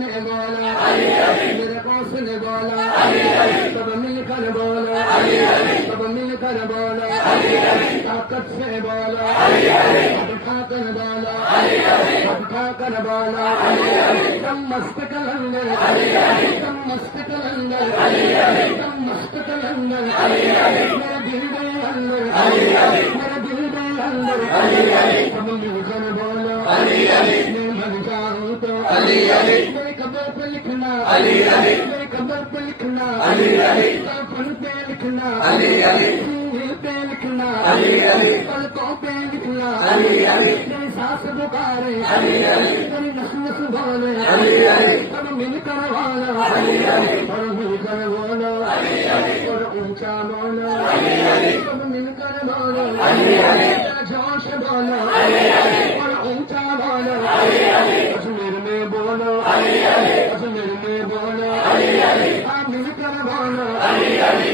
ने बोला मेरे कौस ने बोला सब मिलकर बोला सब मिलकर बोला ताकत से बोला उठाकर बोला उठाकर बोला दम मस्त कलंदर दम मस्त कलंदर दम मस्त कलंदर मेरे दिल के अंदर मेरे दिल के अंदर सब मिलकर बोला मैं मर जाऊं तो मेरे कब्र पे लिखना मेरे कब्र पे लिखना कफन पे लिखना सीने पे लिखना पलकों पे लिखना मेरी सांस पुकारे मेरी नस नस बोले सब मिलकर बोलो और मिलकर बोलो और ऊंचा बोलो सब मिलकर बोलो जोश बोलो और ऊंचा बोलो अजमेर में बोलो अजमेर में बोलो मिलकर बोलो